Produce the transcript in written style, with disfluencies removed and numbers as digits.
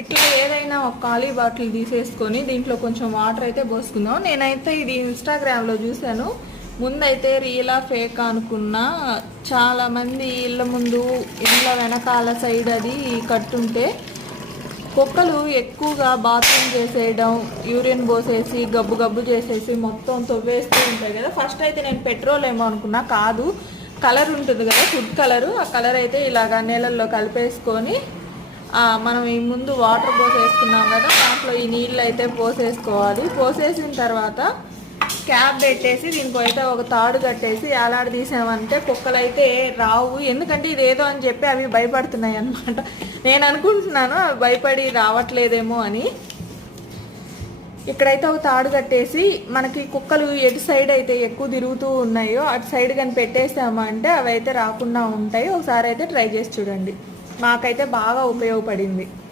ఇట్లా ఏదైనా ఒక ఖాళీ బాటిల్ తీసేసుకొని దీంట్లో కొంచెం వాటర్ అయితే పోసుకుందాం. నేనైతే ఇది ఇన్స్టాగ్రామ్లో చూశాను. ముందైతే రియలా ఫేక్ అనుకున్నా. చాలామంది ఇళ్ళ ముందు ఇళ్ళ వెనకాల సైడ్ అది కట్టుంటే కుక్కలు ఎక్కువగా బాత్రూమ్ చేసేయడం, యూరిన్ పోసేసి గబ్బు గబ్బు చేసేసి మొత్తం తవ్వేస్తూ ఉంటాయి కదా. ఫస్ట్ అయితే నేను పెట్రోల్ ఏమో అనుకున్నా, కాదు కలర్ ఉంటుంది కదా, ఫుడ్ కలరు. ఆ కలర్ అయితే ఇలాగా నీళ్ళల్లో కలిపేసుకొని మనం ఈ ముందు వాటర్ పోసేసుకున్నాం కదా, దాంట్లో ఈ నీళ్ళు అయితే పోసేసుకోవాలి. పోసేసిన తర్వాత క్యాప్ పెట్టేసి దీనికి అయితే ఒక తాడు కట్టేసి తీసామంటే కుక్కలు అయితే రావు. ఎందుకంటే ఇదేదో అని చెప్పి అవి భయపడుతున్నాయి అన్నమాట. నేను అనుకుంటున్నాను అవి భయపడి రావట్లేదేమో అని. ఇక్కడైతే ఒక తాడు కట్టేసి మనకి కుక్కలు ఎటు సైడ్ అయితే ఎక్కువ తిరుగుతూ ఉన్నాయో అటు సైడ్ కానీ పెట్టేసామంటే అవి అయితే రాకుండా ఉంటాయి. ఒకసారి అయితే ట్రై చేసి చూడండి. మాకైతే బాగా ఉపయోగపడింది.